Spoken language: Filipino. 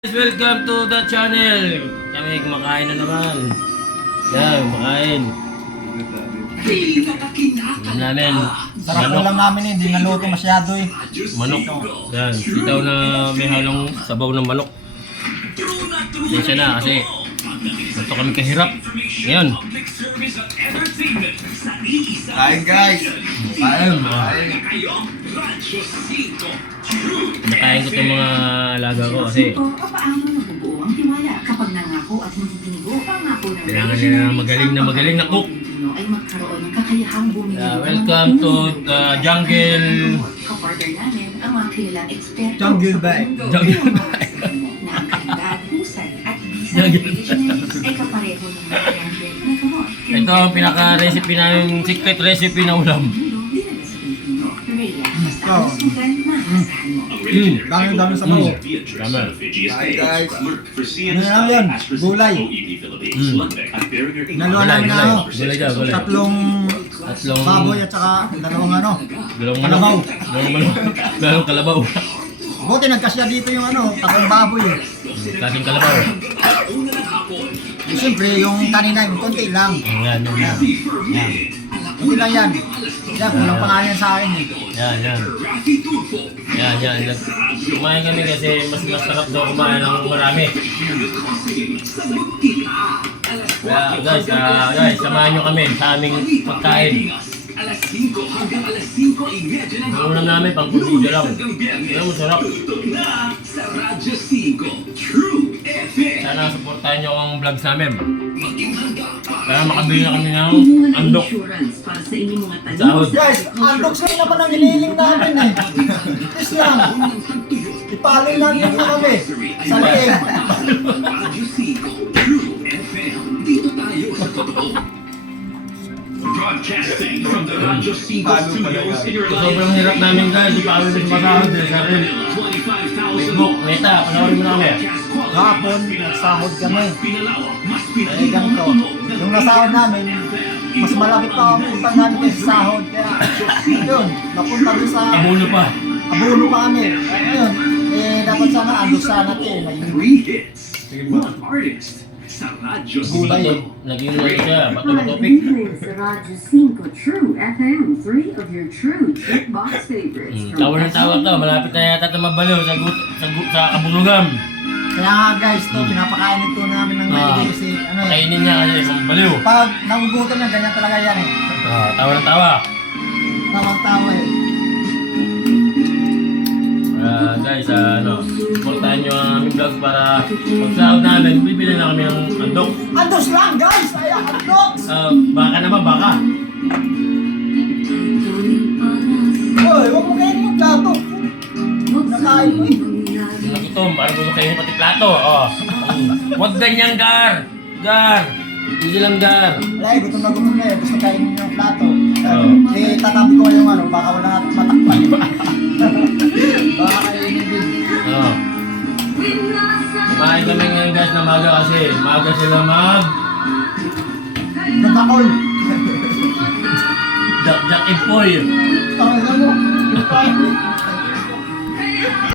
Welcome to the channel. Kami kumakain na naman. Yan, kumakain. Yan namin. Sarap lang namin hindi naluto masyado eh. Manok. Yan, sitaw na may halong sabaw ng manok. Yan na kasi ito kami kahirap. Ngayon. Kain guys. Kain. Nakain ko itong mga alaga ko kasi paano nabubuo ang tiwala kapag nangako at hindi binigo pangako ng kailangan nila ng magaling na cook. ay magkaroon ng kakayahang bumili. Welcome to the jungle. Kapartner namin ang mga kilalang eksperto Jungle Bike. Jungle Bike. Na ang kalidad, husay at bisa ng traditionalists ay kapareho ng mga jungle na gamot. Ito ang pinaka-recipe namin, secret recipe na ulam. Dinala sa Pilipino, Rhea, basta Oh. kalusugan, maasahan mo. Dami sa bawo. Tama. Hi guys. Ano lang yan? Gulay. Naluwa namin na ako. Gulay dyan, gulay. Tatlong baboy at saka dalawang ano. Dalawang Kalabaw. Dalawang kalabaw. Buti nagkasya dito yung ano, tatlong baboy eh. Klaseng kalabaw. Siyempre yung kanina yung konti lang. Yan. Konti lang yan. Yan, kulang pa nga yan sa akin eh. Yan. Kumain kami kasi mas masarap daw kumain ng marami. Kaya guys, samahan nyo kami sa aming pagkain. Ang ulam namin, pang kumbida lang. Pero masarap. Sana supportahan nyo ang vlogs namin. Para makabili na kami ng andok. Sahod. Guys, andok sila naman ang hinihiling namin eh. Please lang. Ipaloy lang yun mo kami. Sa liig. Broadcasting from the Radyo 5 studios in your Sobrang hirap namin guys, ipawin sa masahod eh, sarili. Facebook, Meta, panoorin mo na kami. Kahapon, nagsahod kami. Eh, ganito. Yung nasahod namin, mas malaki pa ang utang namin kaysa sahod. Kaya, yun, napunta doon sa Abono pa. abono pa kami. Ayun, dapat sana, andok sana ito eh. Naging Three hits, one artist sa Radyo gulay eh. Naging ano siya, bato-topic. Evenings, Radyo 5 True FM, 3 of your true jukebox favorites. Tawa ng tawa to, malapit na yata ito mabaliw sa kabulugam. Kaya nga guys, to, pinapakain ito namin ng maigi kasi ano eh. Kainin niya kasi mabaliw. Pag nagugutom na, ganyan talaga yan eh. Tawa ng tawa. Tawang-tawa eh. Guys, supportahan nyo ang aming vlogs para pag sahod namin, bibili na kami ng andok. Andos lang guys! Ay, andos! Baka naman, baka. Hoy, huwag mo kainin yung plato. Nakain mo eh. Nagutom, parang gusto kayo pati plato. Huwag ganyan, Gar. Easy lang, Gar. Wala eh, gutom na eh. Gusto kainin yung plato. Oo. Tatabi ko yung ano, baka wala natin matakpan. Baka kainin din. Kumain kami ngayon guys na maga kasi maga sila Natakol. Jack Impoy. Tawag mo.